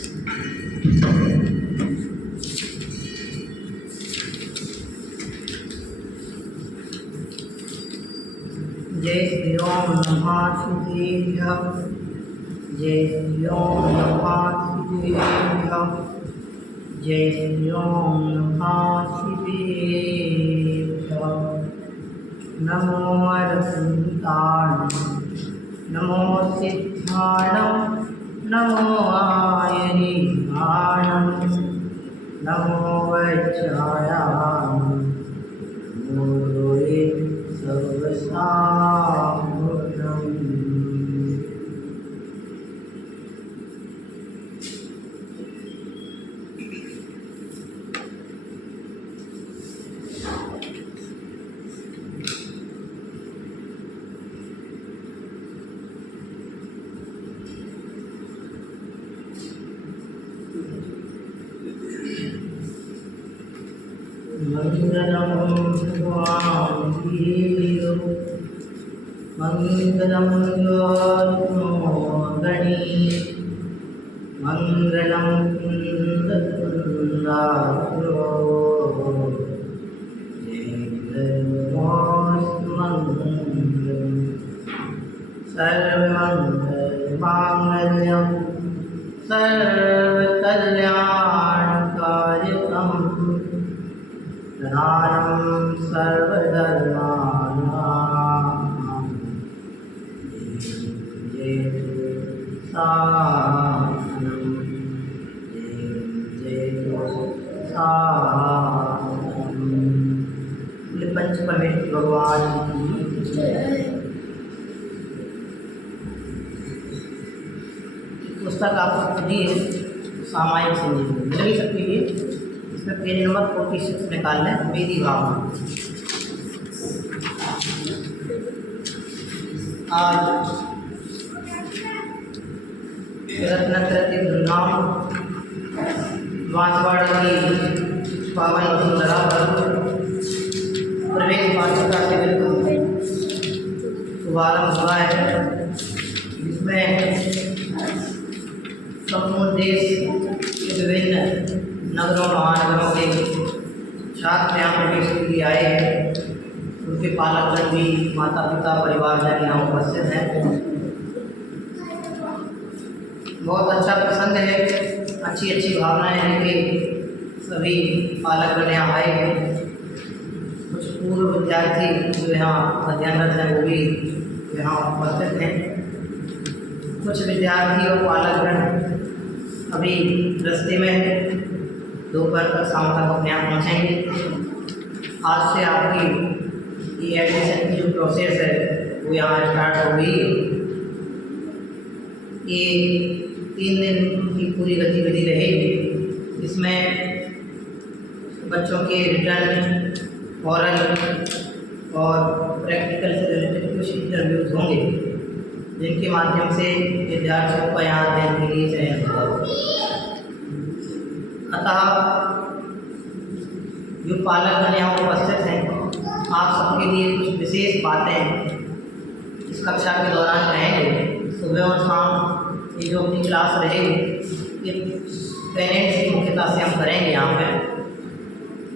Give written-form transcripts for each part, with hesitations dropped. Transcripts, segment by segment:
जय श्री ओम नमः शिवाय। जय श्री ओम नमः शिवाय। जय श्री ओम नमः शिवाय। नमो अरविन्दाय नमो सिद्धाय नमो आयनिहाय नमो वैचाय नमो गुरुवे सर्वसाम्राज्यम्। मंगलम भगवान वीरो मंगलम गणेश मंगलम कुंदकुंदारो सर्वमंगलमांगल्यं सर्वकल्याणकारिकम् शरणं सर्वधर्माणां जय सानम जय सानम। पंच परमेश्वर भगवान की जय। पुस्तक आपको खुद ही सामायिक संजीवनी मिल ही सकती है। इसमें पेज नंबर 46 निकाल लें। मेरी भावना आज रत्नत्रय धूमधाम बांसवाड़ा की पावन धरा पर प्रवेश पाठिका शिविर का शुभारंभ हुआ है, जिसमें संपूर्ण देश के विभिन्न नगरों महानगरों के छात्र यहाँ प्रवेश के लिए आए हैं। उनके पालकगण भी, माता पिता, परिवारजन यहाँ उपस्थित हैं। बहुत अच्छा प्रसंग है, अच्छी अच्छी भावनाएं लेके सभी पालकगण यहाँ आए हैं। कुछ पूर्व विद्यार्थी जो यहाँ अध्ययनरत हैं वो भी यहाँ उपस्थित हैं। कुछ विद्यार्थी और पालकगण अभी रास्ते में दोपहर तक, शाम तक अपने यहाँ पहुँचेंगे। आज से आपकी ये एडमिशन की जो प्रोसेस है वो यहाँ स्टार्ट हो गई है। ये 3 दिन की पूरी गतिविधि रहेगी। इसमें बच्चों के रिटर्न, ओरल और प्रैक्टिकल से रिलेटेड कुछ इंटरव्यूज होंगे, जिनके माध्यम से विद्यार्थियों का यहाँ अध्ययन के लिए चयन होगा। अतः जो पालकगण यहाँ उपस्थित हैं, आप सबके लिए कुछ विशेष बातें इस कक्षा के दौरान रहेंगे। सुबह और शाम ये जो अपनी क्लास रहेगी ये पेरेंट्स की मुख्यता से हम करेंगे। यहाँ पे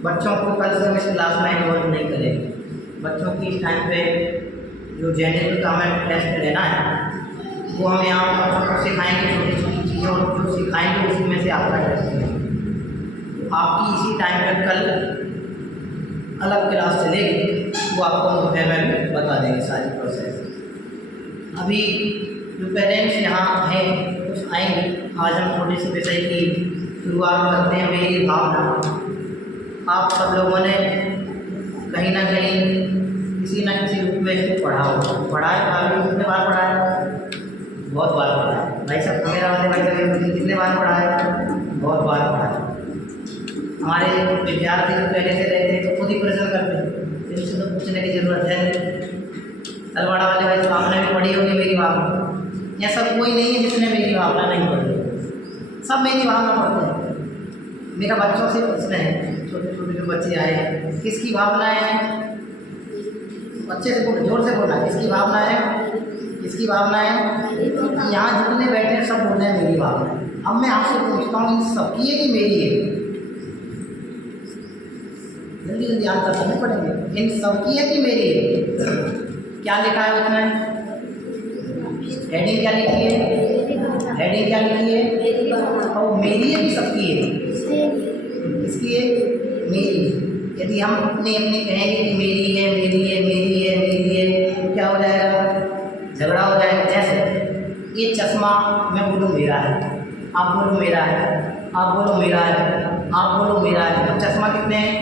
बच्चों को कल से हम इस क्लास में इन्वॉल्व नहीं करेंगे। बच्चों की इस टाइम पे जो जेनरल का हमें टेस्ट लेना है वो हम यहाँ बच्चों को सिखाएँगे। छोटी छोटी चीज़ें और जो सिखाएँगे उसी में से आपका टेस्ट लेंगे। आपकी इसी टाइम पर कल अलग क्लास चलेगी, वो आपको दोपहर में बता देंगे सारी प्रोसेस। अभी जो पेरेंट्स यहाँ हैं कुछ आएंगे। आज हम थोड़ी सी विषय की शुरुआत करते हैं। मेरी भावना, आप सब लोगों ने कहीं ना कहीं किसी न किसी रूप में इसको पढ़ा होगा। पढ़ा है अभी कितने बार पढ़ा है? बहुत बार पढ़ा है। भाई साहब मेरा वाले भाई साहब कितने बार पढ़ा है? बहुत बार पढ़ा है। हमारे विद्यार्थी जो पहले से रहते हैं तो खुद ही प्रश्न करते हैं, इनसे तो पूछने की ज़रूरत है। तलवाड़ा वाले भाई साहब आपने भी पढ़ी होगी मेरी भावना। ऐसा कोई नहीं है जिसने मेरी भावना नहीं पढ़ी, सब मेरी भावना पढ़ते हैं। मेरा बच्चों से प्रश्न है, छोटे छोटे जो बच्चे आए हैं, किसकी भावना है? अच्छे से बोलो, जोर से बोलना। किसकी भावना है? किसकी भावना है? यहाँ जितने बैठे हैं सब बोल रहे हैं मेरी भावना है। अब मैं आपसे पूछता हूँ, इन सबकी है कि मेरी है? जल्दी जल्दी आंसर करने पड़ेंगे। इन सबकी है कि मेरी है? क्या लिखा है उसमें? हेडिंग क्या लिखी है? हेडिंग क्या लिखी है? और मेरी है कि सबकी है? किसकी है? मेरी। यदि हम अपने अपने कहेंगे कि मेरी है, मेरी है, मेरी है, मेरी है, तो क्या हो जाएगा? झगड़ा हो जाएगा। जैसे ये चश्मा मैं बोलूँ मेरा है, आप बोलो मेरा है, आप बोलो मेरा है, आप बोलो मेरा है, तो चश्मा कितने हैं?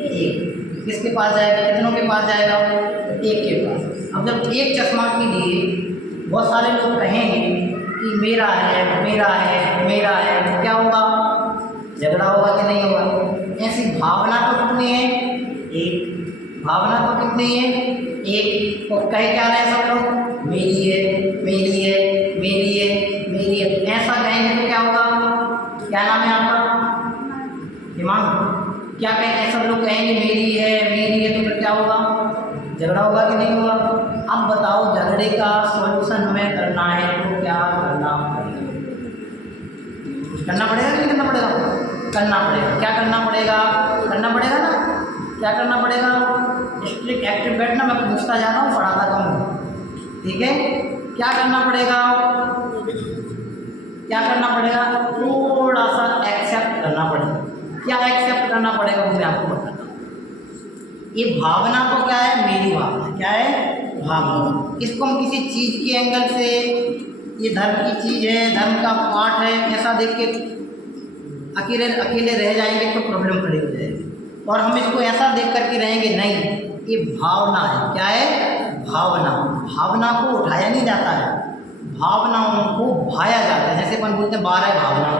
एक। किसके पास जाएगा? कितनों के पास जाएगा? एक के पास। अब जब एक चश्मा के लिए बहुत सारे लोग कहेंगे कि मेरा है, मेरा है, मेरा है, तो क्या होगा? झगड़ा होगा कि नहीं होगा? ऐसी भावना तो कितनी है? एक। भावना तो कितनी है? एक। और कहे क्या रहे सब लोग? मेरी है, मेरी है, मेरी है, मेरी है। ऐसा कहेंगे तो क्या होगा? क्या नाम है आपका? हिमांशु। क्या कहेंगे? सब लोग कहेंगे मेरी है, मेरी है, तो फिर क्या होगा? झगड़ा होगा कि नहीं होगा? अब बताओ, झगड़े का सॉल्यूशन हमें करना है तो क्या करना पड़ेगा? कुछ करना पड़ेगा कि नहीं करना पड़ेगा? करना पड़ेगा। क्या करना पड़ेगा? करना पड़ेगा ना? क्या करना पड़ेगा? स्ट्रिक्ट एक्टिव बैठना, मैं पूछता जा रहा हूँ, पढ़ाता कम हूँ, ठीक है? क्या करना पड़ेगा? क्या करना पड़ेगा? थोड़ा सा एक्सेप्ट करना पड़ेगा। क्या एक्सेप्ट करना पड़ेगा वो मैं आपको बताता हूँ। ये भावना तो क्या है? मेरी भावना। क्या है? भावना। इसको हम किसी चीज़ के एंगल से, ये धर्म की चीज़ है, धर्म का पाठ है, ऐसा देख के अकेले अकेले रह जाएंगे तो प्रॉब्लम खड़ी हो जाएगी। और हम इसको ऐसा देख करके रहेंगे, नहीं, ये भावना है। क्या है? भावना। भावना को उठाया नहीं जाता है, भावनाओं को भाया जाता है। जैसे अपन बोलते हैं 12 भावना,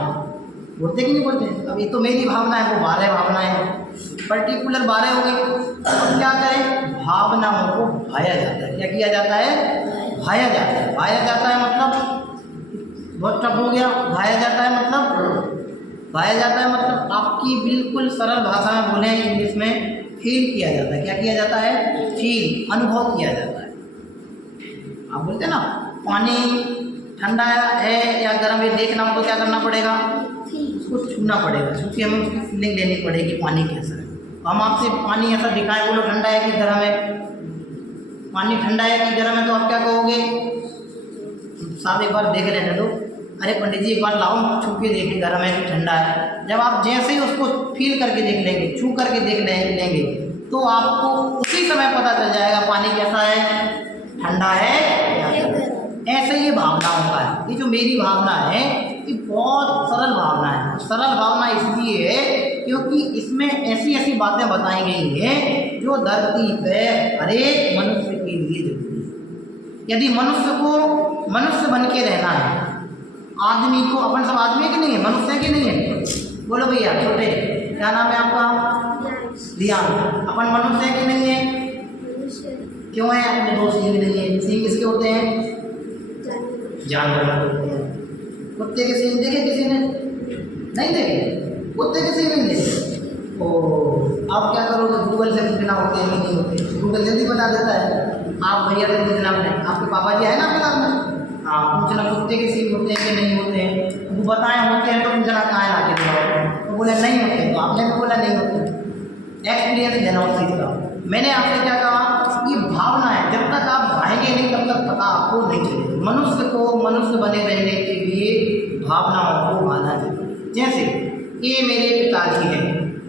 बोलते कि नहीं बोलते? अब ये तो मेरी भावना है, वो 12 भावना है, पर्टिकुलर 12 हो गई। अब क्या करें? भावनाओं को भाया जाता है। क्या किया जाता है? भाया जाता है। भाया जाता है मतलब बहुत टफ हो गया। भाया जाता है मतलब, भाया जाता है मतलब आपकी बिल्कुल सरल भाषा में बोले इंग्लिश में, फील किया जाता है। क्या किया जाता है? फील, अनुभव किया जाता है। आप बोलते हैं ना पानी ठंडा है या गर्म है, देखना हो तो क्या करना पड़ेगा? उसको छूना पड़ेगा, क्योंकि हमें उसकी फीलिंग लेनी पड़ेगी पानी कैसा है। हम आपसे पानी ऐसा दिखाएं, बोलो ठंडा है कि गर्म है, पानी ठंडा है कि गर्म है, तो आप क्या कहोगे? साहब एक बार देख लेने दो। अरे पंडित जी एक बार लाओ, छू के देखें गर्म है कि ठंडा है। जब आप जैसे ही उसको फील करके देख लेंगे, छू करके देख लेंगे, तो आपको उसी समय पता चल जाएगा पानी कैसा है, ठंडा है या गर्म। ऐसे ये भावनाओं का है। ये जो मेरी भावना है ये बहुत सरल भावना है। सरल भावना इसलिए है क्योंकि इसमें ऐसी ऐसी बातें बताई गई हैं जो धरती पे हर एक मनुष्य के लिए जरूरी है। यदि मनुष्य को मनुष्य बन के रहना है, आदमी को, अपन सब आदमी है कि नहीं है? मनुष्य है कि नहीं है? बोलो भैया छोटे, क्या नाम है आपका? ध्यान। अपन मनुष्य है कि नहीं है? क्यों है? अपने दो सींग नहीं है। सींग किसके होते हैं? जानवर होते हैं। कुत्ते के सींग देखे किसी ने? नहीं देखे? कुत्ते के सींग नहीं देखे। ओ, आप क्या करोगे? गूगल से पूछना होते हैं कि नहीं होते? गूगल जल्दी बता देता है। आप भैया से पूछना अपने, आपके पापा जी है ना आपके साथ में, हाँ पूछना कुत्ते के सींग होते हैं कि नहीं होते हैं। वो बताएं होते हैं तो पूछना कहाँ है लाके दिखाओ, तो बोले नहीं होते, तो आपने भी बोला नहीं होते। एक्सपीरियंस देना उस चीज़ का। मैंने आपसे क्या कहा? ये भावना है, जब तक आप भाएंगे नहीं तब तक पता आपको नहीं चलेगा। मनुष्य को मनुष्य बने रहने के लिए भावनाओं को माना जरूरी। जैसे ये मेरे पिताजी हैं,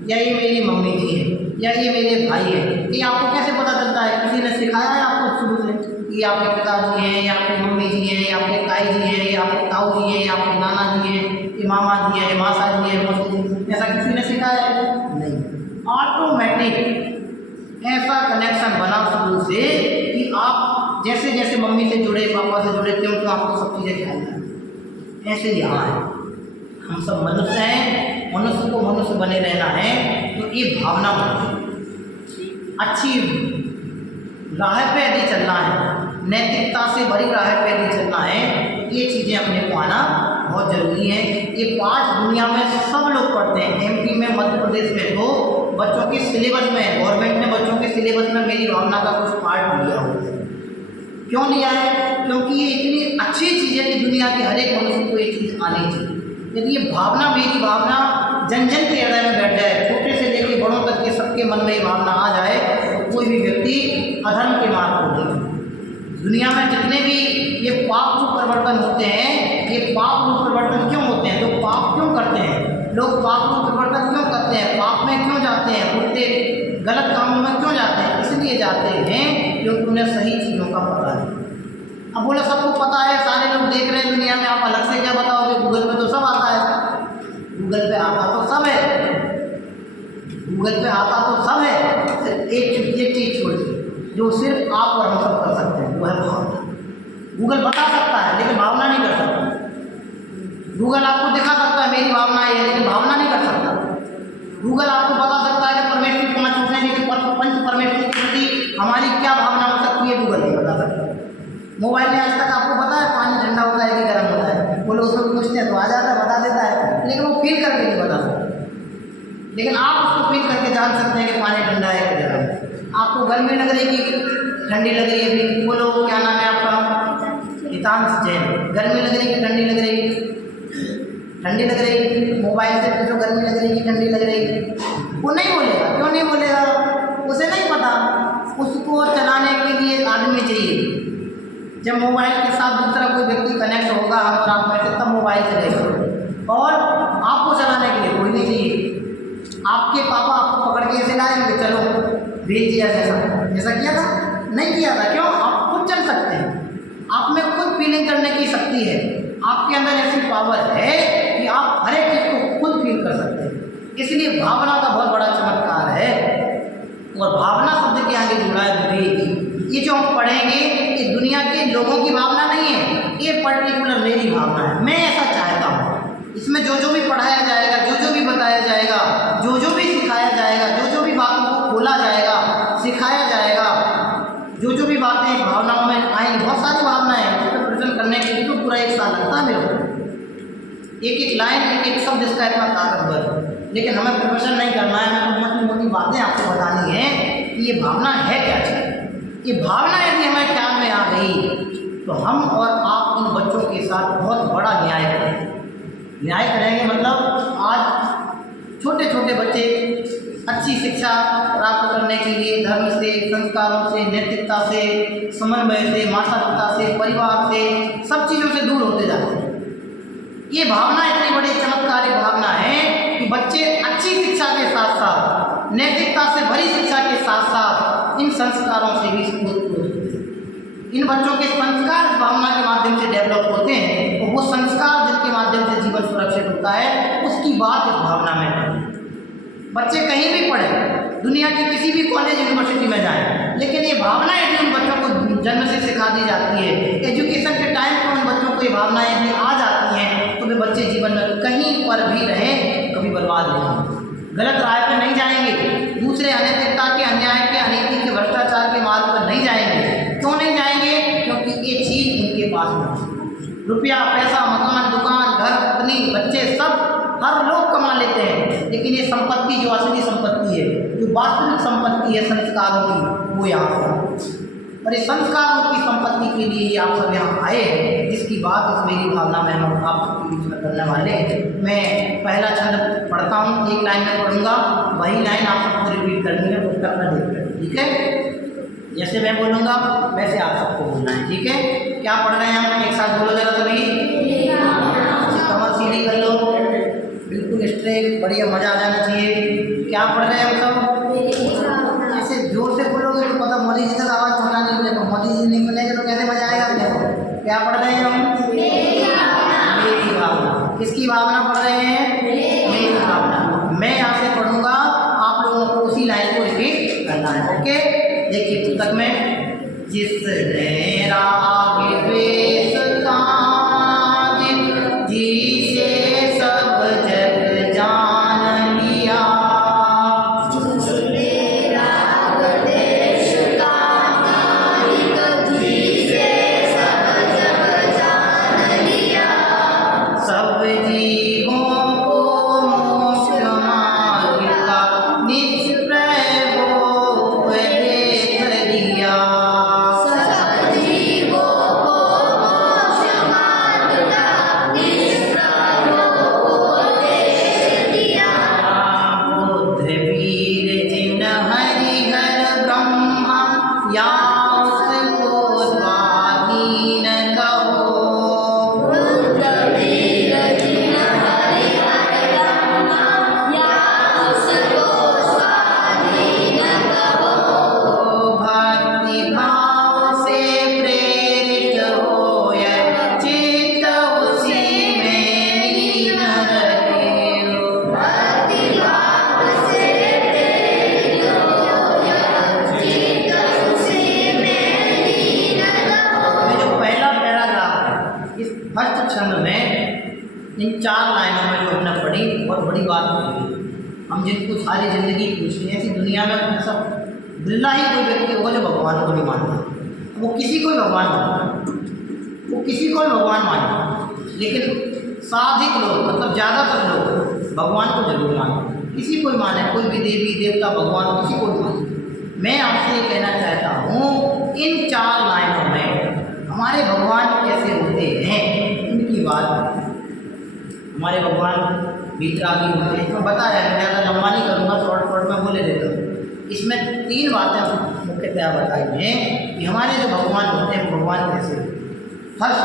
या ये मेरी मम्मी जी हैं, या ये मेरे भाई हैं, ये आपको कैसे पता चलता है? किसी ने सिखाया है आपको शुरू से? ये आपके पिताजी हैं, या आपकी मम्मी जी हैं, या आपके ताई जी हैं, या आपके ताऊ जी हैं, या आपके नाना जी हैं, ये मामा जी हैं, मासा जी हैं, मौसी जी, ऐसा किसी ने सिखाया है? नहीं। ऑटोमेटिक ऐसा कनेक्शन बना शुरू से कि आप जैसे जैसे मम्मी से जुड़े, पापा से जुड़े, क्योंकि आपको सब चीज़ें ख्याल है। ऐसे ही यहाँ है, हम सब मनुष्य हैं, मनुष्य को मनुष्य बने रहना है तो ये भावना अच्छी राह पे यदि चलना है, नैतिकता से भरी राह पे यदि चलना है, तो ये चीज़ें अपने को आना बहुत ज़रूरी है। ये पाठ दुनिया में सब लोग पढ़ते हैं। एमपी में, मध्य प्रदेश में तो बच्चों के सिलेबस में, गवर्नमेंट ने बच्चों के सिलेबस में मेरी भावना का कुछ पार्ट लिया हुआ है। क्यों लिया है? क्योंकि ये इतनी अच्छी चीज़ है कि दुनिया के हर एक मनुष्य को ये चीज़ आनी चाहिए। यदि ये भावना, मेरी भावना जन जन के हृदय में बैठ जाए, छोटे से लेकर बड़ों तक के सबके मन में ये भावना आ जाए, तो कोई भी व्यक्ति अधर्म के मार्ग पर नहीं। दुनिया में जितने भी ये पाप रूप परिवर्तन होते हैं, ये पाप रूप परिवर्तन क्यों होते हैं? लोग पाप क्यों करते हैं? लोग पाप रूप परिवर्तन क्यों करते हैं? पाप में क्यों जाते हैं? उल्टे गलत कामों में क्यों जाते हैं? इसलिए जाते हैं क्योंकि उन्हें सही चीज़ों का पता है। अब बोला सबको पता है, सारे लोग देख रहे हैं दुनिया में, आप अलग से क्या बताओगे? गूगल पे तो सब आता है, गूगल पे आता तो सब है, गूगल पे आता तो सब है। सिर्फ एक चीज़ छोड़िए जो सिर्फ आप और हम सब कर सकते हैं, वो है भावना। गूगल बता सकता है लेकिन भावना नहीं कर सकता। गूगल आपको दिखा सकता है मेरी भावना है, लेकिन भावना नहीं कर सकता। गूगल आपको बता सकता है कि परमेश्वर को मत पूछने, लेकिन पंच परमेश्वर के प्रति हमारी क्या भावना हो सकती है, गूगल नहीं बता सकता। मोबाइल में आज तक आपको पता है पानी ठंडा होता है कि गर्म होता है? बोले उसमें पूछते हैं तो आ जाता है, बता देता है, लेकिन वो फील करके नहीं बता सकता। लेकिन आप उसको फील करके जान सकते हैं कि पानी ठंडा है कि गर्म है। आपको गर्मी लग रही है कि ठंडी लग रही है? भी बोलो क्या नाम है आपका? हितांश जैन। गर्मी लग रही है कि ठंडी लग रही है? ठंडी लग रही है। मोबाइल से पूछो गर्मी लग रही है कि ठंडी लग रही है? वो नहीं बोलेगा। क्यों नहीं बोलेगा? उसे नहीं पता। उसको चलाने के लिए आदमी चाहिए। जब मोबाइल के साथ दूसरा कोई व्यक्ति कनेक्ट होगा और आप में से, तब मोबाइल चलेगा। और आपको चलाने के लिए कोई नहीं चाहिए। आपके पापा आपको पकड़ के ऐसे लाएंगे, चलो भेज दिया, जैसा किया था? नहीं किया था। क्यों? आप खुद चल सकते हैं, आप में खुद फीलिंग करने की शक्ति है, आपके अंदर ऐसी पावर है कि आप हर एक चीज़ को खुद फील कर सकते हैं। इसलिए भावना का बहुत बड़ा चमत्कार है। और भावना शब्द के आगे जुड़ा है विवेक। ये जो हम पढ़ेंगे ये दुनिया के लोगों की भावना नहीं है, ये पर्टिकुलर मेरी भावना है। मैं ऐसा चाहता हूँ। इसमें जो जो भी पढ़ाया जाएगा, जो जो भी बताया जाएगा, जो जो भी सिखाया जाएगा, जो जो भी बातों को खोला जाएगा, सिखाया जाएगा, जो जो भी बातें भावनाओं में आएंगी, बहुत सारी भावनाएं हैं, उसको प्रेजेंट करने के लिए तो पूरा एक साल लगता है मेरे को। एक एक लाइन, एक एक शब्द इसका इतना ताकतवर है। लेकिन हमें प्रिपरेशन नहीं करना है, हमें मोटी मोटी बातें आपको बतानी है कि ये भावना है क्या चीज़। ये भावना यदि हमें ख्याल में आ गई तो हम और आप इन बच्चों के साथ बहुत बड़ा न्याय करेंगे। न्याय करेंगे मतलब आज छोटे छोटे बच्चे अच्छी शिक्षा प्राप्त करने के लिए धर्म से, संस्कारों से, नैतिकता से, समन्वय से, माता पिता से, परिवार से, सब चीज़ों से दूर होते जाते हैं। ये भावना इतनी बड़ी चमत्कारी भावना है कि बच्चे अच्छी शिक्षा के साथ साथ, नैतिकता से भरी शिक्षा के साथ साथ इन संस्कारों से भी इन बच्चों के संस्कार इस भावना के माध्यम से डेवलप होते हैं। और वो संस्कार जिनके माध्यम से जीवन सुरक्षित होता है, उसकी बात इस भावना में है। बच्चे कहीं भी पढ़ें, दुनिया के किसी भी कॉलेज यूनिवर्सिटी में जाएं, लेकिन ये भावना यदि उन बच्चों को जन्म से सिखा दी जाती है, एजुकेशन के टाइम पर उन बच्चों को ये भावनाएं यदि आ जाती हैं, तो वे बच्चे जीवन में कहीं पर भी रहें कभी बर्बाद नहीं होंगे, गलत राह पर नहीं जाएंगे, दूसरे अनैतिकता के, अन्याय के, अनीति के, भ्रष्टाचार के मार्ग पर नहीं जाएंगे। क्यों नहीं जाएंगे? क्योंकि ये चीज़ उनके पास नहीं। रुपया, पैसा, मकान, दुकान, घर, पत्नी, बच्चे, सब हर लोग कमा लेते हैं, लेकिन ये संपत्ति जो असली संपत्ति है, जो वास्तविक संपत्ति है संस्कारों की, वो यहाँ से। और इस संस्कारों की संपत्ति के लिए आप सब यहाँ आए हैं, जिसकी बात इस मेरी भावना में हम आप सबके बीच में करने वाले हैं। मैं पहला छंद पढ़ता हूँ, एक लाइन में पढ़ूंगा, वही लाइन आप सबको रिपीट करनी है, पुस्तक में देख कर, ठीक है? जैसे मैं बोलूँगा वैसे आप सबको बोलना है, ठीक है? क्या पढ़ रहे हैं हम? एक साथ बोलो जरा सभी, कमर सीधी कर लो, बिल्कुल स्ट्रेट, बढ़िया, मजा आ जाना चाहिए। क्या पढ़ रहे हैं हम सब? ऐसे जोर से बोलोगे तो पता मोदी जी तक आवाज़ पहुँचा नहीं मिलेगा, मोदी जी नहीं मिलेंगे तो कैसे मजा आएगा? देखो क्या पढ़ रहे हैं हम? मेरी भावना। किसकी भावना पढ़ रहे हैं? मेरी भावना। मैं यहाँ से पढ़ूंगा, आप लोगों को उसी लाइन को रिपीट करना है, ओके? देखिए पुस्तक में, जिसने राग द्वेष काज जिसे सब जग जान लिया, जिसने राग द्वेष काज जिसे सब जग जान लिया, सब जीवों को मोक्ष मार्ग का निश्चय वो उपदेश दिया, सब जीवों को जो अपना पढ़ी बहुत बड़ी बात होगी। हम जिनको सारी ज़िंदगी पूछते हैं, ऐसी दुनिया में सब बिल्ला ही कोई व्यक्ति होगा जो भगवान को नहीं मानता। वो किसी को भी भगवान मानता, वो किसी को भी भगवान मानता, लेकिन साधिक लोग मतलब ज़्यादातर लोग भगवान को जरूर मानते। किसी को भी माने, कोई भी देवी देवता भगवान किसी को भी माने। मैं आपसे ये कहना चाहता हूँ, इन 4 लाइनों में हमारे भगवान कैसे होते हैं इनकी बात। हमारे भगवान वीतरागी होते हैं, इसमें बताया है, ज़्यादा लंबा नहीं करूँगा, शॉर्ट में बोले देता हूँ। इसमें 3 बातें मुख्यतः बताई हैं कि हमारे जो भगवान होते हैं भगवान कैसे। फर्स्ट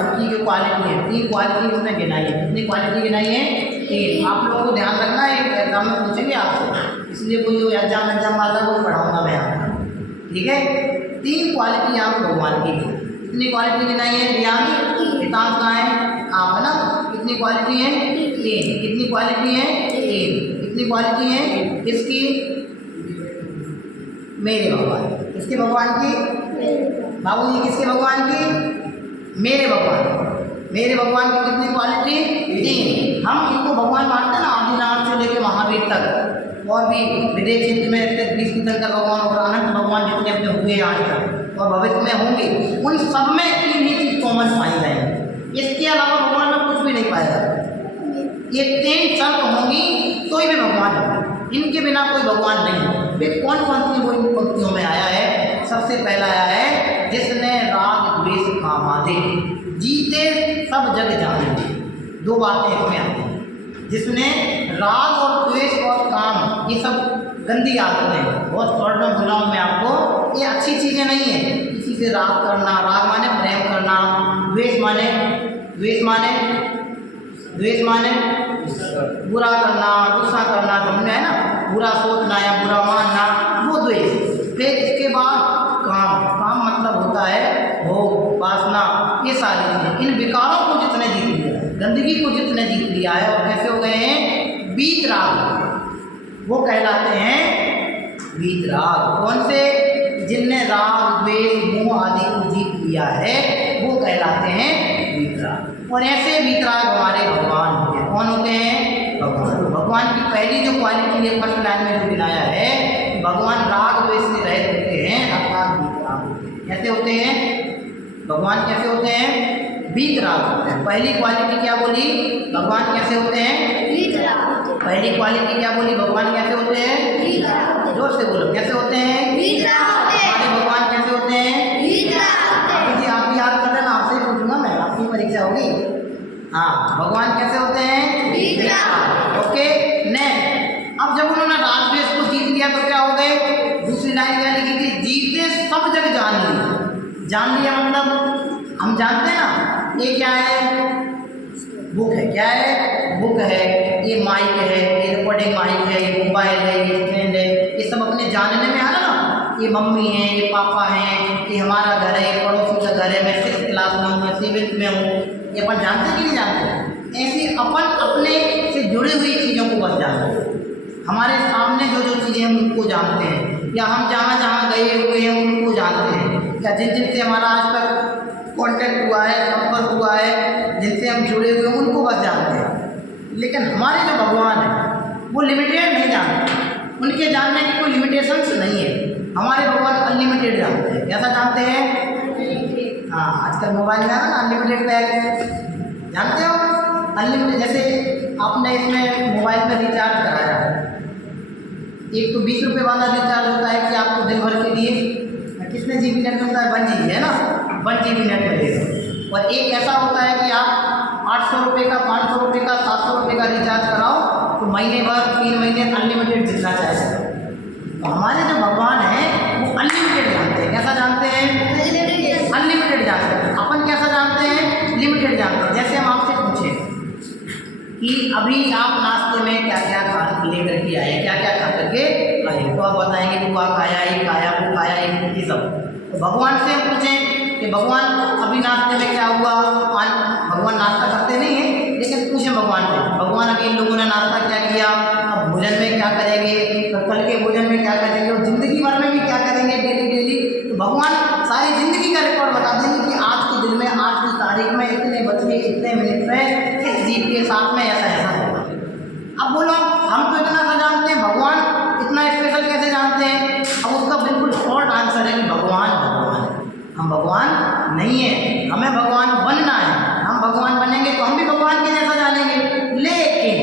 उनकी जो क्वालिटी है, 3 क्वालिटी उसने गिनाई है। कितनी क्वालिटी गिनाई है? 3। आप लोगों को ध्यान रखना है, एग्जाम में पूछेंगे आपसे, इसलिए कोई जो एग्जाम वाला को पढ़ाऊँगा मैं आपको, ठीक है। 3 क्वालिटी आप भगवान की है। कितनी क्वालिटी गिनाई है? ध्यान, हितांश कहाँ है? आप है ना। कितनी क्वालिटी है? 3। कितनी क्वालिटी है? 3। कितनी क्वालिटी है इसकी? मेरे भगवान। किसके भगवान की? बाबू जी किसके भगवान की? मेरे भगवान। मेरे भगवान की कितनी क्वालिटी? 3। हम इनको भगवान मानते हैं ना, आदिनाथ से लेकर महावीर तक, और भी विदेश क्षेत्र में 20 तक भगवान और अनंत भगवान जितने अपने हुए आज तक और भविष्य में होंगे, उन सब में 3 ही चीज़ कॉमन पाई जाएंगी। इसके अलावा भगवान में कुछ भी नहीं पाएगा। ये 3 शर्त होंगी तो ही भी भगवान है, इनके बिना कोई भगवान नहीं। फिर कौन सी वो इन पंक्तियों में आया है? सबसे पहला आया है, जिसने राग द्वेष कामादे जीते सब जग जाने। 2 बातें इसमें आती हैं। जिसने राग और द्वेष और काम, ये सब गंदी आदतें हैं, बहुत शॉर्ट में बोला हूँ मैं आपको, ये अच्छी चीज़ें नहीं है। किसी से राग करना, राग माने प्रेम करना, द्वेष माने बुरा करना, गुस्सा करना, समझ में है ना, बुरा सोचना या बुरा मानना, वो द्वेष। फिर इसके बाद काम मतलब होता है भोग, वासना, ये सारी चीज़ें। इन विकारों को जितने जीत लिया, गंदगी को जितने जीत लिया है, और कैसे हो गए हैं? वीतराग, वो कहलाते हैं वीतराग। कौन से? जिनने राग द्वेष मोह आदि को जीत लिया है, वो कहलाते हैं वीतराग। और ऐसे वीतराग हमारे भगवान होते हैं। कौन होते हैं? भगवान की पहली जो क्वालिटी है फर्स्ट लाइन में जो गिनाया है, भगवान राग द्वेष से रहित होते हैं, अर्थात वीतराग होते हैं। कैसे होते हैं भगवान? कैसे होते हैं? वीतराग होते हैं। पहली क्वालिटी क्या बोली? भगवान कैसे होते हैं? वीतराग। पहली क्वालिटी क्या बोली? भगवान कैसे होते हैं? वीतराग। जोर से बोलो, कैसे होते हैं? वीतराग। हमारे भगवान कैसे होते हैं? वीतराग। आप भी याद कर लेना, आपसे ही पूछूंगा मैं, आपकी परीक्षा होगी। हाँ, भगवान कैसे होते हैं? वीतराग। Okay, next. अब जब उन्होंने राग द्वेष को जीत लिया तो क्या हो गए? दूसरी लाइन क्या लिखी थी? जीते सब जग जान लिया। जान लिया मतलब हम जानते हैं ना, ये क्या है? बुक है। क्या है? बुक है। ये माइक है, ये रिकॉर्डिंग माइक है, ये मोबाइल है, ये स्टैंड है, ये सब अपने जानने में आना ना। ये मम्मी है, ये पापा हैं, ये हमारा घर है, ये पड़ोसी का घर है, मैं 6th क्लास में हूँ, मैं 7th में हूँ, ये अपन जानते कि नहीं जानते? ऐसे अपन अपने से जुड़ी हुई चीज़ों को बस जानते हैं। हमारे सामने जो जो चीज़ें हम उनको जानते हैं, या हम जहाँ जहाँ गए हुए हैं उनको जानते हैं, या जिन जिनसे हमारा आज तक कॉन्टेक्ट हुआ है, संपर्क हुआ है, जिनसे हम जुड़े हुए हैं, उनको बस जानते हैं। लेकिन हमारे जो भगवान हैं वो लिमिटेड नहीं जानते, उनके जानने की कोई लिमिटेशंस नहीं है। हमारे भगवान अनलिमिटेड जानते हैं। कैसा जानते हैं? हाँ, आजकल मोबाइल में है ना अनलिमिटेड पैक, जानते हो? अनलिमिटेड, जैसे आपने इसमें मोबाइल में रिचार्ज कराया, एक तो 20 रुपये वाला रिचार्ज होता है कि आपको दिन भर के लिए कितने GB नेट मिलता है? 1 GB है ना, 1 GB नेट मिलेगा। और एक ऐसा होता है कि आप 800 रुपये का, 500 रुपये का, 700 रुपये का रिचार्ज कराओ तो महीने भर, 3 महीने अनलिमिटेड जितना चाहे। तो हमारे जो भगवान हैं वो अनलिमिटेड जानते हैं। कैसा जानते हैं? अनलिमिटेड जानते हैं। अपन कैसा जानते हैं? लिमिटेड जानते हैं। जैसे हम आपसे पूछें कि अभी आप नाश्ते में क्या क्या खा लेकर के आए, क्या क्या खा करके आए, तो आप बताएंगे कि वो खाया, ये खाया, वो खाया, ये सब। तो भगवान से हम पूछें कि भगवान अभी नाश्ते में क्या हुआ? भगवान नाश्ता करते नहीं है, लेकिन पूछें भगवान से, भगवान अभी इन लोगों ने नाश्ता क्या किया, अब भोजन में क्या करेंगे, तो कल के भोजन में क्या करेंगे, और ज़िंदगी भर में भी क्या करेंगे डेली। तो भगवान सारी ज़िंदगी का रिकॉर्ड बता देंगे कि आज के दिन में, आज की तारीख में, इतने बजे, इतने मिनट में, इस जीव के साथ में में ऐसा ऐसा होगा। अब बोलो हम तो इतना सा जानते हैं, भगवान इतना स्पेशल कैसे जानते हैं? अब उसका बिल्कुल शॉर्ट आंसर है कि भगवान भगवान है, हम भगवान नहीं है, हमें भगवान बनना है। हम भगवान बनेंगे तो हम भी भगवान के जैसा जानेंगे, लेकिन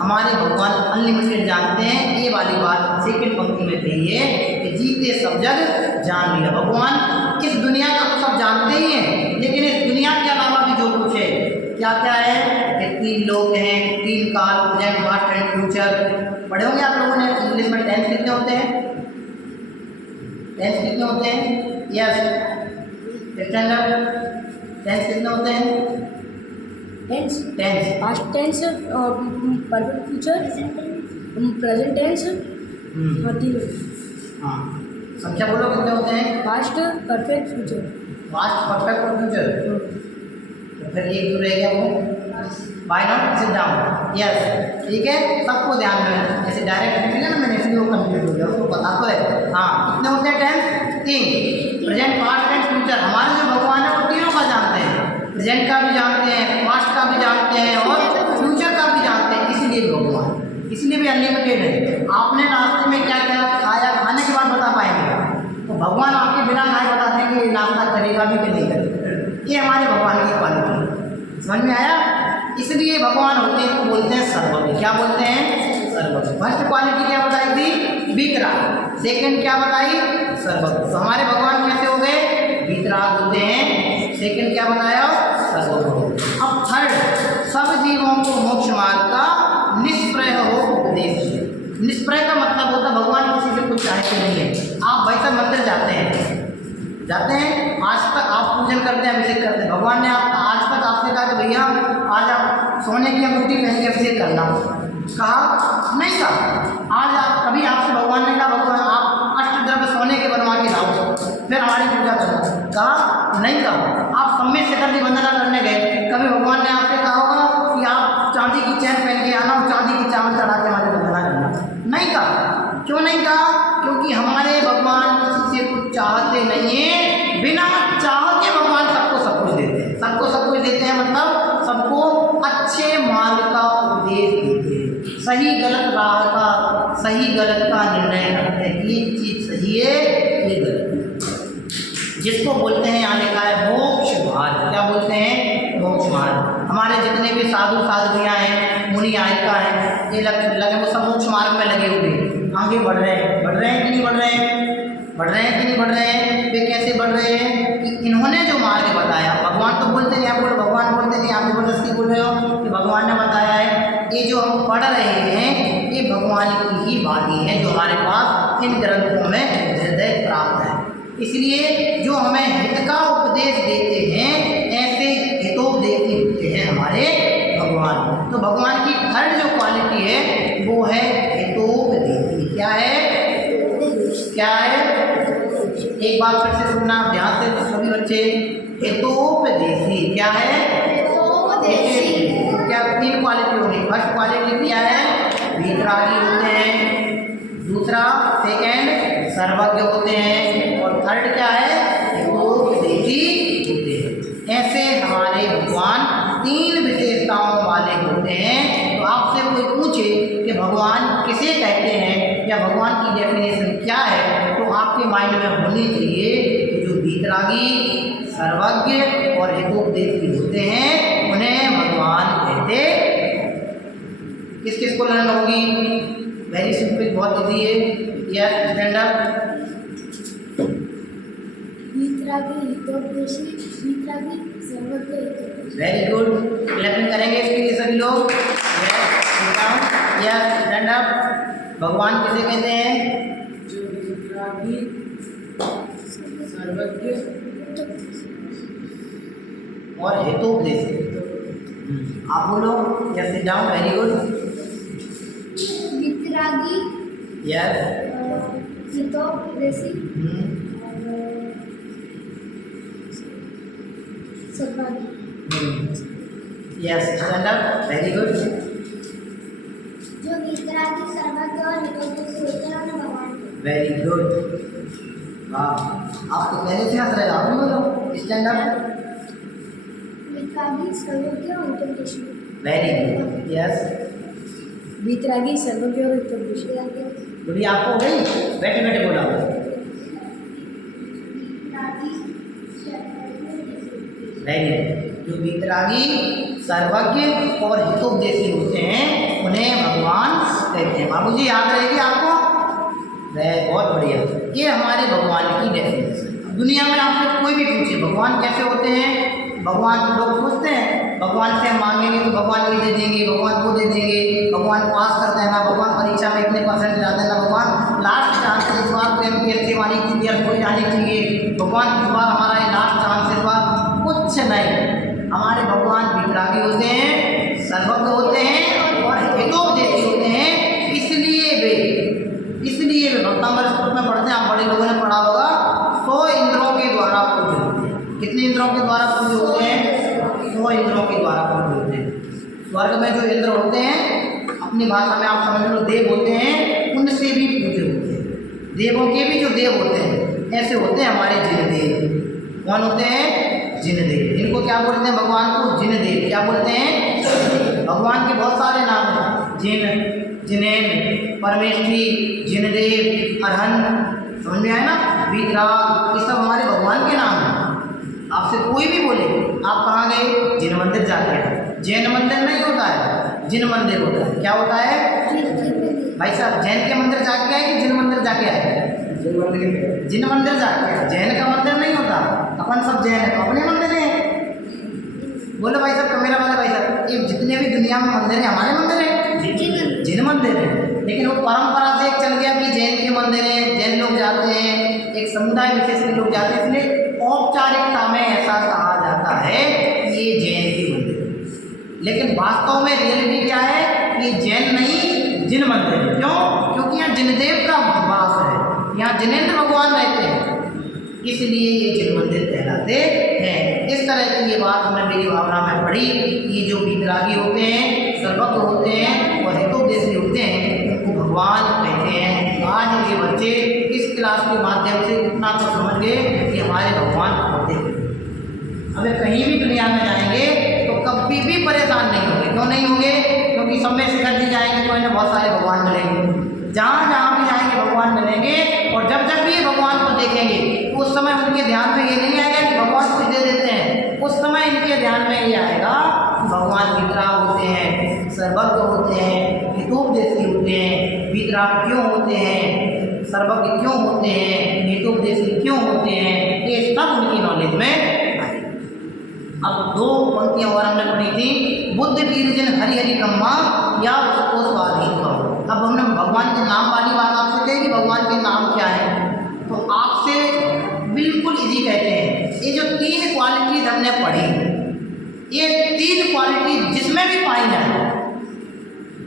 हमारे भगवान अनलिमिटेड जानते हैं। ये वाली बात सेकंड पंक्ति में कही है कि जीते सब जग जान लिया। भगवान इस दुनिया का तो सब जानते ही हैं, लेकिन इस दुनिया के अलावा भी जो कुछ है, क्या क्या है कि 3 लोग हैं, 3 काल, प्रेजेंट, पास्ट एंड फ्यूचर। पढ़े होंगे आप लोगों ने इंग्लिश में। टेंस कितने होते हैं? टेंस कितने होते हैं? Yes, stand up. टेंस कितने होते हैं? Tense past tense, perfect future, present tense, हाँ, संख्या बोलो कितने होते हैं? Past, perfect, future. Past, perfect और फ्यूचर। तो फिर एक जो रह गया वो by not sit down. Yes, ठीक है, सबको ध्यान में ऐसे डायरेक्ट लिखेंगे ना मैंने, इसलिए वो कंप्लीट हो गया, उसको पता तो है। हाँ, कितने होते हैं? 10, 3। Present, past and future. हमारे जो भगवान है वो तीनों का जानते हैं, प्रेजेंट का भी जानते हैं, पास्ट का भी जानते हैं और फ्यूचर का भी जानते हैं। इसलिए भगवान, इसलिए भी अनलिमिटेड है। आपने रास्ते में क्या क्या खाया, खाने के बाद बता पाएंगे, तो भगवान आपके बिना खाए बता देंगे ये नाश्ता करेगा भी कि नहीं करेगा। ये हमारे भगवान की क्वालिटी है, समझ में आया? इसलिए भगवान होते हैं तो बोलते हैं सर्वज्ञ। क्या बोलते हैं? सर्वज्ञ। फर्स्ट क्वालिटी क्या बताई थी? वीतराग। सेकंड क्या बताई? सर्वज्ञ। तो हमारे भगवान कैसे हो गए? वीतराग होते हैं। सेकंड क्या बताया? सर्वज्ञ। अब थर्ड, सब जीवों को मोक्ष मार्ग का निष्प्रय हो उपदेश। निष्प्रय का मतलब होता है भगवान किसी से कुछ चाहते नहीं है। आप वैसा मंदिर जाते हैं, आज तक आप पूजन करते हैं, अभिषेक करते हैं, भगवान ने आप आज तक आपसे कहा कि भैया आज आप सोने की अंगूठी पहन के अभिषेक करना, कहा नहीं? कहा आज आप कभी आपसे भगवान ने कहा भगवान आप अष्टद्रव्य सोने के बनवा के लाओ फिर हमारी पूजा करो, कहा नहीं? कहा आप सम्मित शिखर की वंदना करने गए, कभी भगवान ने आपसे कहा होगा कि आप चांदी की चैन पहन के आना और चांदी की चावल चढ़ा के हमारी वंदना करना? नहीं कहा। क्यों नहीं कहा? क्योंकि हमारे भगवान किसी से कुछ चाहते नहीं है, बिना चाह के भगवान सबको सब कुछ देते हैं। सबको सब कुछ देते हैं मतलब सबको अच्छे मार्ग का उपदेश देते हैं, सही गलत राह का, सही गलत का निर्णय करते हैं, ये चीज़ सही है, ये गलत है। जिसको बोलते हैं, यहाँ लिखा है मोक्ष मार्ग। क्या बोलते हैं? मोक्ष मार्ग। हमारे जितने भी साधु साधुयाँ हैं, मुनि आयिका हैं, ये लगे वो सब मोक्ष मार्ग में लगे हुए हैं, आगे बढ़ रहे हैं। बढ़ रहे हैं कि नहीं बढ़ रहे हैं? बढ़ रहे हैं कि नहीं बढ़ रहे हैं? वे कैसे बढ़ रहे हैं कि इन्होंने जो मार्ग बताया, भगवान तो बोलते नहीं, आप बोलो भगवान बोलते नहीं, आप जबरदस्ती बोल रहे हो कि भगवान ने बताया है। ये जो हम पढ़ रहे हैं ये भगवान की ही वाणी है, जो हमारे पास इन ग्रंथों में हृदय प्राप्त है। इसलिए जो हमें हित का उपदेश देते हैं, ऐसे हितोपदेशी होते हैं हमारे भगवान। तो भगवान की थर्ड जो क्वालिटी है वो है हितोपदेशी। क्या है? क्या है? एक बार फिर से सुनना ध्यान से सभी बच्चे। हितोपदेशी क्या है? हितोपदेशी। क्या 3 क्वालिटी होगी? फर्स्ट क्वालिटी क्या है? वीतरागी होते हैं, दूसरा सेकंड सर्वज्ञ होते हैं, और थर्ड क्या है? हितोपदेशी होते हैं। ऐसे हमारे भगवान 3 विशेषताओं वाले होते हैं। तो आपसे कोई पूछे कि भगवान किसे कहते हैं या भगवान की डेफिनेशन क्या है, तो आपके माइंड में होनी चाहिए कि जो वीतरागी, सर्वज्ञ और हितोपदेशी होते हैं उन्हें भगवान कहते। किस किस को लर्न होगी? वेरी सिंपल, बहुत ईजी है। Yes, stand up. वीतरागी, हितोपदेशी, वीतरागी, सर्वज्ञ, हितोपदेशी। वेरी गुड, क्लैपिंग करेंगे इसके लिए सभी लोग। Yes, stand up. भगवान किसे कहते हैं? जो वीतरागी, सर्वज्ञ और हितोपदेशी। आप बोलो। Yes, sit down. Very good. वीतरागी, यस, हितोपदेशी, सर्वज्ञ। Yes, stand up. Very good. जो वीतरागी, सर्वज्ञ और हितोपदेशी होते हैं उन्हें भगवान कहते हैं। Very good. वाह, आप तो पहले से हंस रहे हो। Stand up. वीतरागी, सर्वज्ञ और हितोपदेशी। Very good, yes. वीतरागी, सर्वज्ञ और हितोपदेशी। बोलिए, आपको हो गई? बैठे बैठे बोला। Very good. जो वीतरागी, सर्वज्ञ और हितोपदेशी होते हैं उन्हें भगवान कहते हैं। बाबूजी याद रहेगी आपको? बहुत बढ़िया। ये हमारे भगवान की डेफिनेशन। दुनिया में आपसे कोई भी पूछे भगवान कैसे होते हैं, भगवान लोग पूछते हैं भगवान से हम मांगेंगे तो भगवान ये दे देंगे, भगवान को दे देंगे, भगवान पास कर देना, भगवान परीक्षा में इतने परसेंट ला देना, भगवान लास्ट चांस इस बार प्रेम की अच्छी वाली क्लियर हो जानी चाहिए, भगवान इस बार हमारा ये लास्ट चांस इस बार। कुछ नहीं, हमारे भगवान वितरागी होते हैं, सर्वज्ञ होते हैं और हितोपदेशी होते हैं। इसलिए वे भक्तांबर स्कूल में पढ़ते हैं, आप बड़े लोगों ने पढ़ा होगा, 100 इंद्रों के द्वारा पूज्य होते हैं। कितने इंद्रों के द्वारा पूज्य होते हैं? 100 इंद्रों के द्वारा पूज्य होते हैं। स्वर्ग में जो इंद्र होते हैं, अपनी भाषा में आप समझ लो देव होते हैं, उनसे भी पूज्य होते हैं। देवों के भी जो देव होते हैं ऐसे होते हैं हमारे जिन देव। कौन होते हैं? जिन देव। इनको क्या बोलते हैं? भगवान को जिन देव। क्या बोलते हैं? भगवान के बहुत सारे नाम हैं, जिन, जिनेन, परमेष्ठी, जिनदेव, अरहन, समझ में आया ना? वीतराग, ये सब हमारे भगवान के नाम हैं। आपसे कोई भी बोले आप कहाँ गए? जिन मंदिर जाके आए। जैन मंदिर नहीं होता है, जिन मंदिर होता है। क्या होता है भाई साहब? जैन के मंदिर जाके आए कि जिन मंदिर जाके आए? जिन मंदिर जाके आए। जैन का मंदिर नहीं होता। अपन सब जैन है तो अपने मंदिर है। बोले भाई साहब, मेरा वाला भाई साहब, ये जितने भी दुनिया में मंदिर है हमारे मंदिर है, जिन मंदिर है। लेकिन वो परंपरा से एक चल गया कि जैन के मंदिर है, जैन लोग जाते हैं, एक समुदाय विशेष के लोग जाते हैं, इसलिए औपचारिकता में ऐसा कहा जाता है कि ये जैन के मंदिर है। लेकिन वास्तव में रियलिटी क्या है? ये जैन नहीं, जिन मंदिर है। क्यों? क्योंकि यहाँ जिनदेव का वास है, यहाँ जिनेंद्र भगवान रहते हैं, इसलिए ये जिन मंदिर कहलाते हैं। इस तरह की ये बात हमने मेरी भावना में पढ़ी। ये जो वीतरागी होते हैं, सर्वज्ञ होते हैं और हितोपदेशी होते हैं, उनको भगवान कहते हैं। आज ये बच्चे इस क्लास के माध्यम से इतना तो समझ गए कि हमारे भगवान होते हैं। अगर कहीं भी दुनिया में जाएंगे तो कभी भी परेशान नहीं होंगे। क्यों नहीं होंगे? क्योंकि सब में शिखर जी जाएंगे तो इन्हें बहुत सारे भगवान मिलेंगे। जहाँ जहाँ भी जाएंगे भगवान मिलेंगे, और जब जब भी ये भगवान को देखेंगे तो उस समय उनके ध्यान में ये नहीं आएगा कि भगवान कुछ दे देते हैं। उस समय इनके ध्यान में ये आएगा कि भगवान वितराग होते हैं, सर्वज्ञ होते हैं, हितोपदेशी होते हैं। वितराग क्यों होते हैं, सर्वज्ञ क्यों होते हैं, हितोपदेशी क्यों होते हैं, ये सब उनकी नॉलेज में आएगा। अब 2 पंक्तियाँ और हमने पढ़ी थी। बुद्ध वीरजन हरि हरि ब्रह्मा या उसको स्वाधीन करो। अब हमने भगवान के नाम वाली बात आपसे कही कि भगवान के नाम क्या है, तो आपसे बिल्कुल इजी कहते हैं। ये जो 3 क्वालिटीज हमने पढ़ी, ये 3 क्वालिटी जिसमें भी पाई जाए,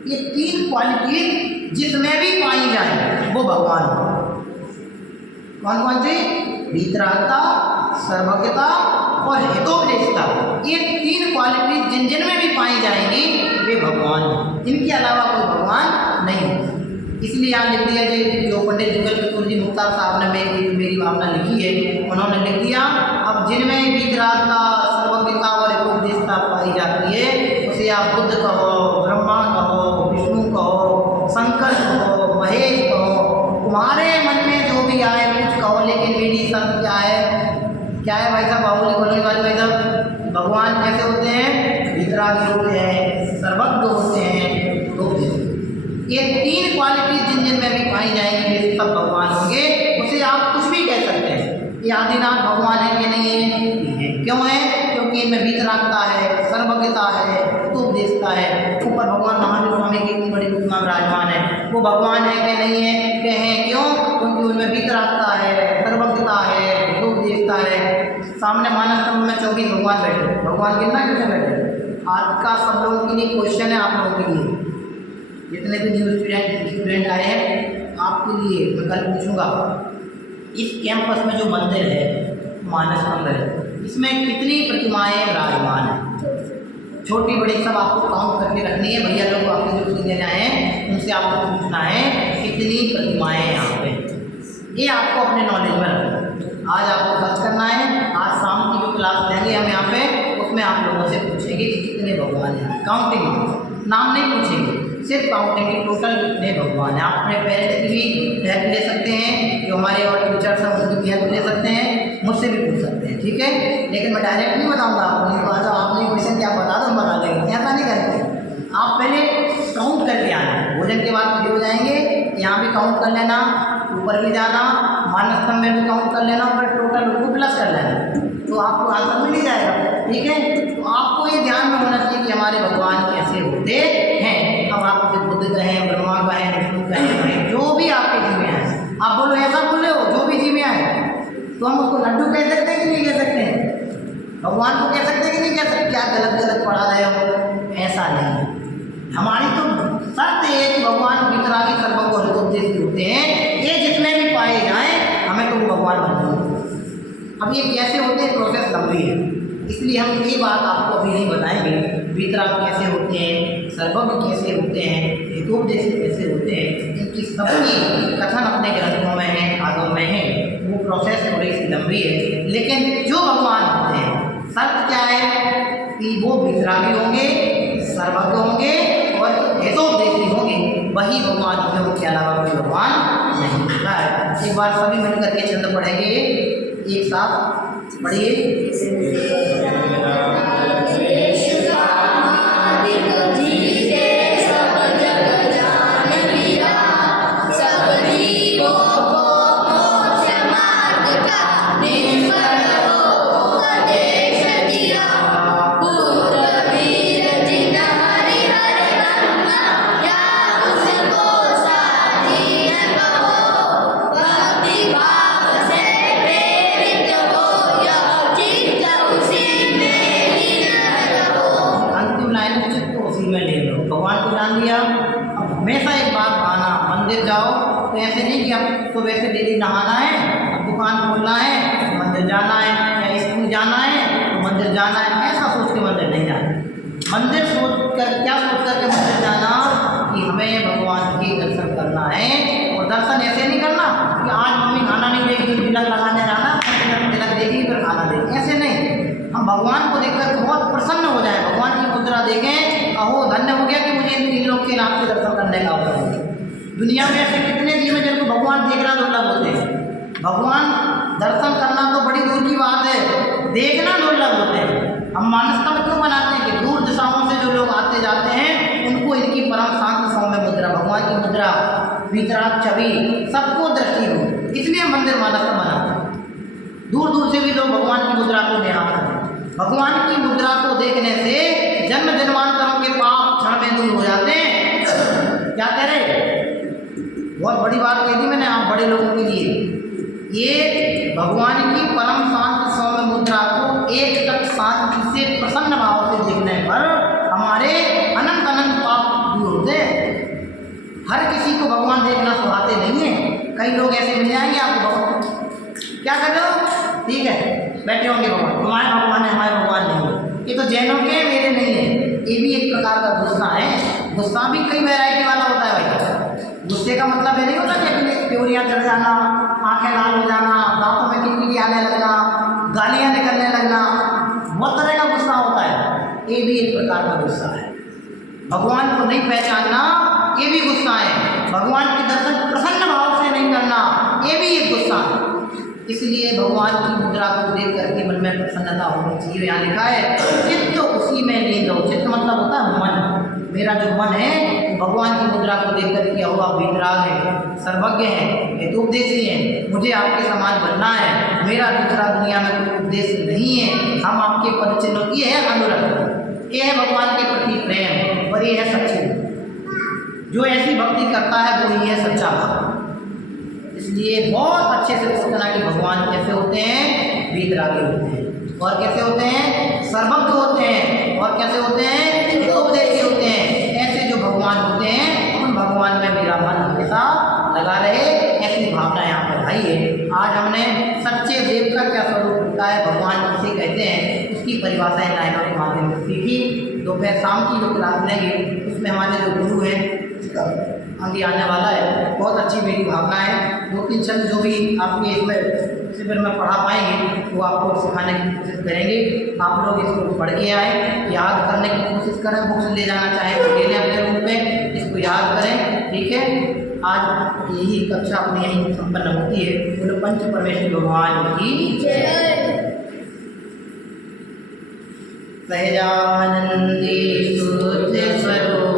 ये 3 क्वालिटीज जिसमें भी पाई जाए वो भगवान हो। कौन कौन सी? वीतरागता, सर्वज्ञता और हितोपदेशता। ये 3 क्वालिटीज जिन जिन में भी पाई जाएंगी वे भगवान हैं। इनके अलावा कोई भगवान नहीं है। इसलिए यहाँ लिख दिया जो पंडित जुगल किशोर जी मुख्तार साहब ने मेरी भावना लिखी है, उन्होंने लिख दिया, अब जिनमें वीतरागता, सर्वज्ञता और हितोपदेशता पाई जाती है उसे आप बुद्ध कहो, ब्रह्मा कहो, विष्णु कहो, शंकर कहो, महेश कहो, तुम्हारे मन में जो भी आए कुछ कहो, लेकिन मेरी शर्त क्या है? क्या है भाई साहब? बाहुली बोलने वाले भाई साहब, भगवान कैसे होते हैं? वीतरागी होते हैं, सर्वज्ञ होते हैं, हितोपदेशी। ये 3 क्वालिटी जिन जिन में भी पाई जाएंगी वे सब भगवान होंगे। उसे आप कुछ भी कह सकते हैं। ये आदिनाथ भगवान है कि नहीं है? क्यों है? क्योंकि इनमें वीतरागता है, सर्वज्ञता है, हितोपदेशता है। ऊपर भगवान महावीर स्वामी की इतनी बड़ी प्रतिमा विराजमान है, वो भगवान है कि नहीं है? कहें क्यों? क्योंकि उनमें वीतरागता है, सर्वज्ञता है, हितोपदेशता है। सामने मानस स्तंभ में 24 भगवान बैठे। भगवान कितने बैठे? आज का सब लोगों के लिए क्वेश्चन है, आप लोगों के लिए, जितने भी न्यू स्टूडेंट आए हैं आपके लिए मैं कल पूछूंगा, इस कैंपस में जो मंदिर है मानस मंदिर है, इसमें कितनी प्रतिमाएं विराजमान हैं? छोटी बड़ी सब आपको काउंट करके रखनी है। भैया लोग आपके जो सीनियर आए हैं उनसे आपको पूछना है कितनी प्रतिमाएं यहाँ पे। ये आपको अपने नॉलेज में रखना। आज आपको सर्च करना है। आज शाम की जो क्लास देंगे हम यहाँ पे, उसमें आप लोगों से पूछेंगे कि कितने भगवान हैं, काउंटिंग नाम नहीं पूछेंगे, सिर्फ काउंटिंग की टोटल कितने भगवान हैं। आप अपने पेरेंट्स की भी हेल्प ले सकते हैं, जो हमारे और टीचर्स हैं उनकी भी हेल्प ले सकते हैं, मुझसे भी पूछ सकते हैं, ठीक है। लेकिन मैं डायरेक्ट नहीं बताऊँगा आपको, नहीं तो आज आपने क्वेश्चन क्या बता दो, हम बता देंगे, ऐसा नहीं करते। आप पहले काउंट करके आना, भोजन के बाद फ्री हो जाएंगे, यहाँ भी काउंट कर लेना, ऊपर भी जाना, मानस्तंभ में भी काउंट कर लेना, और टोटल को प्लस कर लेना, तो आपको आंसर मिल ही जाएगा, ठीक है। तो आपको ये ध्यान में होना चाहिए कि हमारे भगवान कैसे होते हैं। अब आप उसे बुद्ध कहें, ब्रह्मा कहें, विष्णु कहें, जो भी आपके जी में आए, आप बोलो ऐसा बोले हो जो भी जी में आए, तो हम उसको लड्डू कह सकते हैं कि नहीं कह सकते हैं, भगवान को कह सकते हैं कि नहीं कह सकते। क्या गलत गलत पढ़ा रहे हो, ऐसा नहीं। हमारी तो शर्त है कि भगवान वितरागी सर्वज्ञ और हितोपदेशी होते हैं, ये जितने भी पाए जाएं हमें तो वो भगवान बनते हैं। अब ये कैसे होते हैं, प्रोसेस लंबी है, इसलिए हम ये बात आपको अभी नहीं बताएंगे। वितराग कैसे होते हैं, सर्वज्ञ कैसे होते हैं, हितोपदेशी कैसे होते हैं, इनकी सबकी कथन अपने ग्रंथों में है, आगम में है। वो प्रोसेस थोड़ी सी लंबी है, लेकिन जो भगवान होते हैं शर्त क्या है कि वो वितरागी होंगे, सर्वज्ञ होंगे और हितोपदेशी होंगे, वही भगवान होंगे, उनके अलावा कोई भगवान नहीं होता है। एक बार सभी मिलकर के छंद पढ़ेंगे, एक साथ पढ़िए। भगवान को जान लिया। अब हमेशा एक बात माना, मंदिर जाओ तो ऐसे नहीं कि अब तो वैसे डेली नहाना है, अब दुकान खोलना है तो मंदिर जाना है, या स्कूल जाना है तो मंदिर जाना है, ऐसा सोच के मंदिर नहीं जाना। मंदिर सोच कर क्या सोच कर के मंदिर जाना कि हमें भगवान के दर्शन करना है। और दर्शन ऐसे नहीं करना कि आज मम्मी खाना नहीं देगी तो तिलक लगाने जाना, तिलक देगी फिर खाना देगी, ऐसे नहीं। हम भगवान को देखकर बहुत प्रसन्न हो जाए, भगवान की मुद्रा देखें, अहो धन्य हो गया कि मुझे इन तीन लोग के नाम से दर्शन करने का अवसर है। दुनिया में ऐसे कितने जीव हैं जिनको भगवान देखना दुर्लभ होते हैं। भगवान दर्शन करना तो बड़ी दूर की बात है, देखना दुर्लभ होते हैं। हम मानस्तंभ क्यों बनाते हैं कि दूर दिशाओं से जो लोग आते जाते हैं उनको इनकी परम शांत सौम्य मुद्रा, भगवान की मुद्रा, वितराग छवि सबको दृष्टि हो, इसलिए मंदिर मानस्तंभ बनाते हैं। दूर दूर से भी लोग भगवान की मुद्रा को निहारते हैं। भगवान की मुद्रा को देखने से जन्म जन्मांतरों के पाप क्षण में दूर हो जाते हैं। क्या कह रहे, बहुत बड़ी बात कह दी मैंने आप बड़े लोगों के लिए। ये भगवान की परम शांत सौम्य मुद्रा को एक तक शांति से प्रसन्न भाव से देखने पर हमारे अनंत अनंत पाप दूर होते हैं। हर किसी को भगवान देखना सुहाते नहीं है। कई लोग ऐसे मिल जाएंगे आपको, भगवान क्या कर रहे हो, ठीक है बैठे होंगे, भगवान तुम्हारे भगवान है, हमारे भगवान नहीं है, ये तो जैनों के मेरे नहीं है। ये भी एक प्रकार का गुस्सा है। गुस्सा भी कई वैरायटी वाला होता है भाई। गुस्से का मतलब ये नहीं होता कि अपनी त्योरियाँ चढ़ जाना, आंखें लाल हो जाना, दांतों में किटकिटी आने लगना, गालियाँ निकलने लगना, बहुत तरह का गुस्सा होता है। ये भी एक प्रकार का गुस्सा है। भगवान को नहीं पहचानना ये भी गुस्सा है। भगवान के दर्शन प्रसन्न भाव से नहीं करना ये भी एक गुस्सा है। इसलिए भगवान की मुद्रा को देख करके मन में प्रसन्नता होनी चाहिए। यहाँ लिखा है चित्त उसी में लीन रहो। चित्त मतलब होता है मन। मेरा जो मन है भगवान की मुद्रा को देख कर के हुआ वितराग है, सर्वज्ञ है, हितोपदेशी है, मुझे आपके समान बनना है, मेरा दूसरा दुनिया में कोई उद्देश्य नहीं है, हम आपके पद चिन्हों की है अनुरक्त। ये है भगवान के प्रति प्रेम और ये है सच्ची। जो ऐसी भक्ति करता है वो ही है सच्चा भक्त। इसलिए बहुत अच्छे से सोचना कि भगवान कैसे होते हैं, वीतरागी होते हैं, और कैसे होते हैं, सर्वज्ञ होते हैं, और कैसे होते हैं, हितोपदेशी होते हैं। ऐसे जो भगवान होते हैं उन भगवान में मेरा मन हमेशा लगा रहे, ऐसी भावना यहाँ पर आई है। आज हमने सच्चे देव का क्या स्वरूप होता है, भगवान किसे कहते हैं, उसकी परिभाषा लाइनों के माध्यम से सीखी। दोपहर शाम की जो क्लास लेंगे उसमें हमारे जो गुरु हैं आगे आने वाला है। बहुत अच्छी मेरी भावना है। 2-3 शब्द जो भी आपके इसमें शिविर में पढ़ा पाएंगे वो आपको सिखाने की कोशिश करेंगे। आप लोग इसको पढ़ के आए, याद करने की कोशिश करें। बुक्स ले जाना चाहें तो ले लें अपने रूम में, इसको याद करें। ठीक है, आज यही कक्षा अपनी यहीं संपन्न होती है। बोलो पंच परमेश्वर भगवान की जय। सहजानंदी शुद्ध स्वरूप